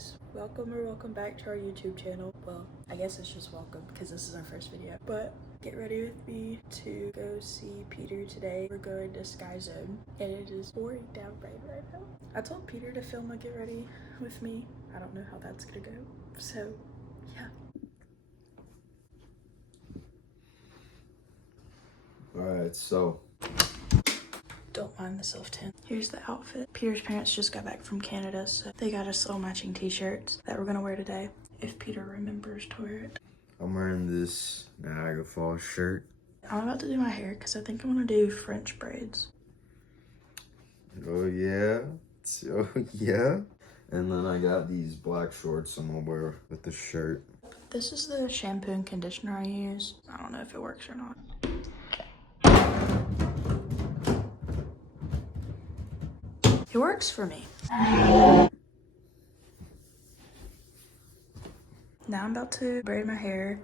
guys, welcome back to our YouTube channel. Well, I guess it's just welcome because this is our first video, but get ready with me to go see Peter today. We're going to Sky Zone and it is pouring down rain right now. I told Peter to film a get ready with me. I don't know how that's gonna go, so yeah. Alright, so Don't mind the self-tan. Here's the outfit. Peter's parents just got back from Canada, so they got us all matching t-shirts that we're gonna wear today, if Peter remembers to wear it. I'm wearing this Niagara Falls shirt. I'm about to do my hair because I think I'm gonna do French braids. Oh yeah, yeah. And then I got these black shorts I'm gonna wear with the shirt. This is the shampoo and conditioner I use. I don't know if it works or not. It works for me. Now I'm about to braid my hair.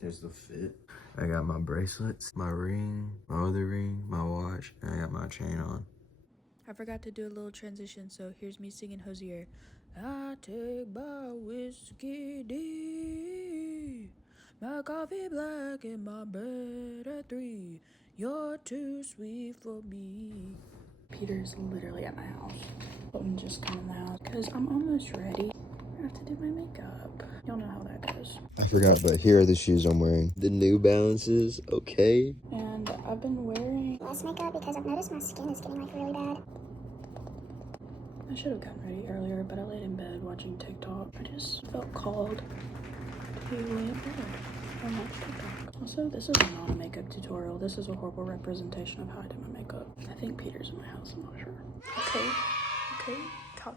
Here's the fit. I got my bracelets, my ring, my other ring, my watch, and I got my chain on. I forgot to do a little transition, so here's me singing Hosier. I take my whiskey deep, my coffee black, and my bread at 3. You're too sweet for me. Peter's literally at my house. I'm just coming in the house because I'm almost ready. I have to do my makeup. Y'all know how that goes. I forgot, but here are the shoes I'm wearing. The New Balances, okay? And I've been wearing less makeup because I've noticed my skin is getting like really bad. I should have gotten ready earlier, but I laid in bed watching TikTok. I just felt called to lay in bed and watch TikTok. Also, this is not a makeup tutorial. This is a horrible representation of how I do my makeup. I think Peter's in my house, I'm not sure. Okay.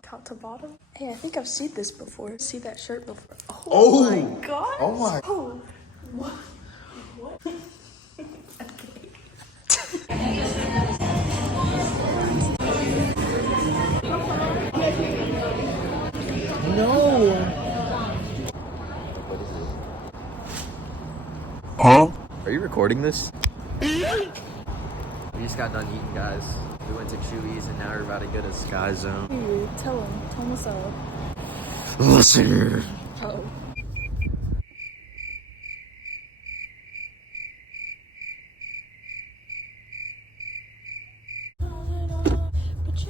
Top to bottom. Hey, I think I've seen this before. See that shirt before. Oh my god. Oh my. Oh, what? No. Huh? Are you recording this? We just got done eating, guys. We went to Chewy's and now we're about to go to Sky Zone. Hey, tell him what's up. Listen here. Oh. But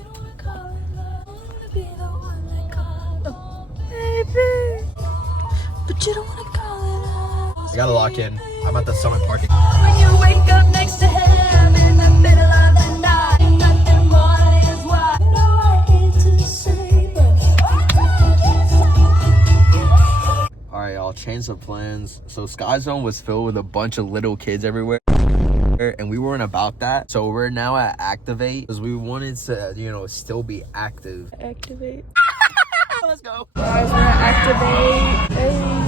you don't wanna call it I gotta lock in. I'm at the Summit parking. When you wake up next to him in the middle of the night, nothing more is why. No, I hate to say, but Alright, y'all, change the plans. So Sky Zone was filled with a bunch of little kids everywhere. And we weren't about that. So we're now at Activate because we wanted to, still be active. Activate. Let's go. Guys, we're at Activate. Hey.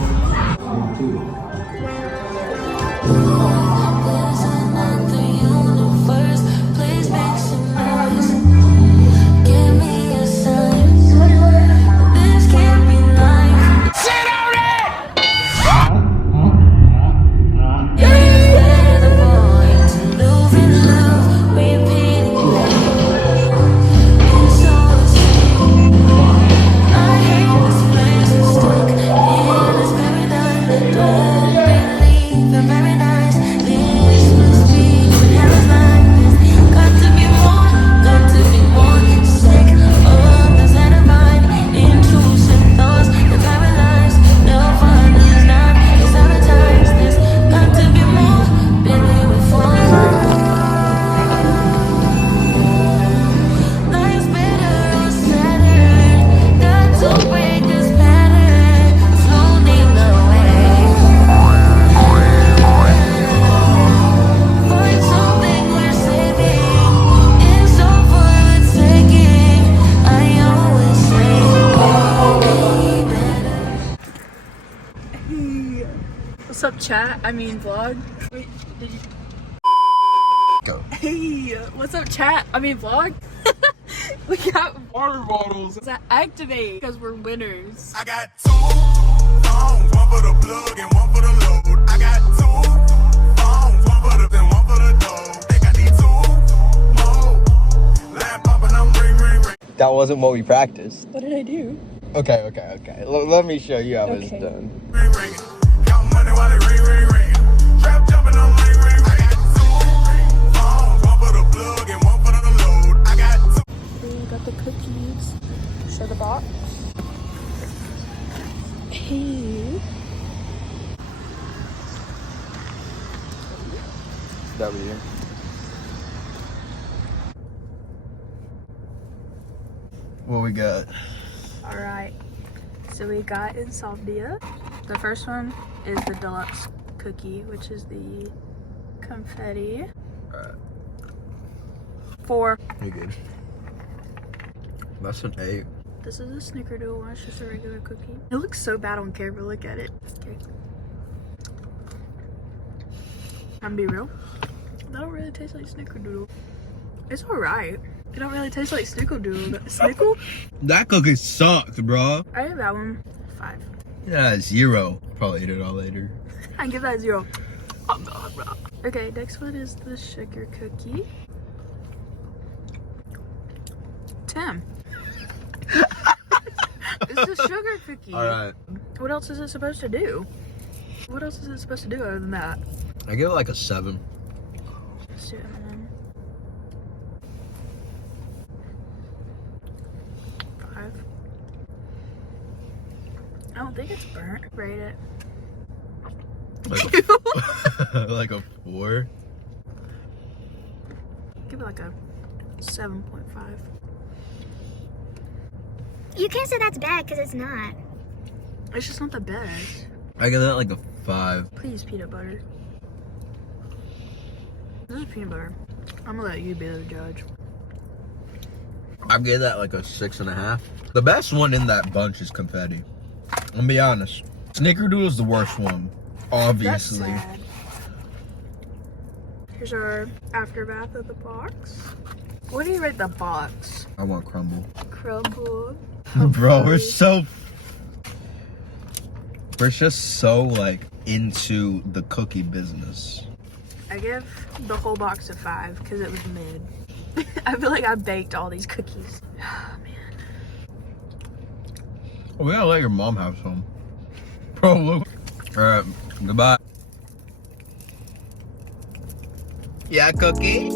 What's up, chat? I mean, vlog. Wait, did you... Go. Hey, what's up, chat? I mean, vlog. We got Water bottles. that Activate because we're winners. I got 2 phones, one for the plug and one for the load. I got 2 phones, one for the and one for the dough. Think I need 2 more. Lamp popping, I'm ring, ring, ring. That wasn't what we practiced. What did I do? Okay. Let me show you how it's done. Ring, ring. Count money while it ring, ring, ring. Trap jumping on ring, ring. I got two phones, one for the plug and one for the load. I got two. We got the cookies. Show the box. Hey. W. What we got? Alright. So we got Insomnia. The first one is the deluxe cookie, which is the confetti. Alright. 4. You're good. That's an 8. This is a snickerdoodle one. It's just a regular cookie. It looks so bad on camera. Look at it. Okay. I'm be real. They don't really taste like snickerdoodle. It's alright. They don't really taste like snickerdoodle. Snickle? That cookie sucked, bro. I give that one 5. Yeah, 0. Probably eat it all later. I give that a 0. Oh god, bro. Okay, next one is the sugar cookie. 10. It's a sugar cookie. Alright. What else is it supposed to do? What else is it supposed to do other than that? I give it like a 7. Let's do M&M. 5. I don't think it's burnt. Rate it. Like a 4. Give it like a 7.5. You can't say that's bad because it's not. It's just not the best. I give that like a 5. Please, peanut butter. This is peanut butter. I'm gonna let you be the judge. I give that like a 6.5. The best one in that bunch is confetti. I'm gonna be honest. Snickerdoodle's the worst one, obviously. That's sad. Here's our aftermath of the box. What do you rate the box? I want crumble. Crumble. Bro, we're just so like into the cookie business. I give the whole box a 5 because it was mid. I feel like I baked all these cookies. Oh, man. Oh, we gotta let your mom have some. Bro, look. Alright, goodbye. Yeah, cookie.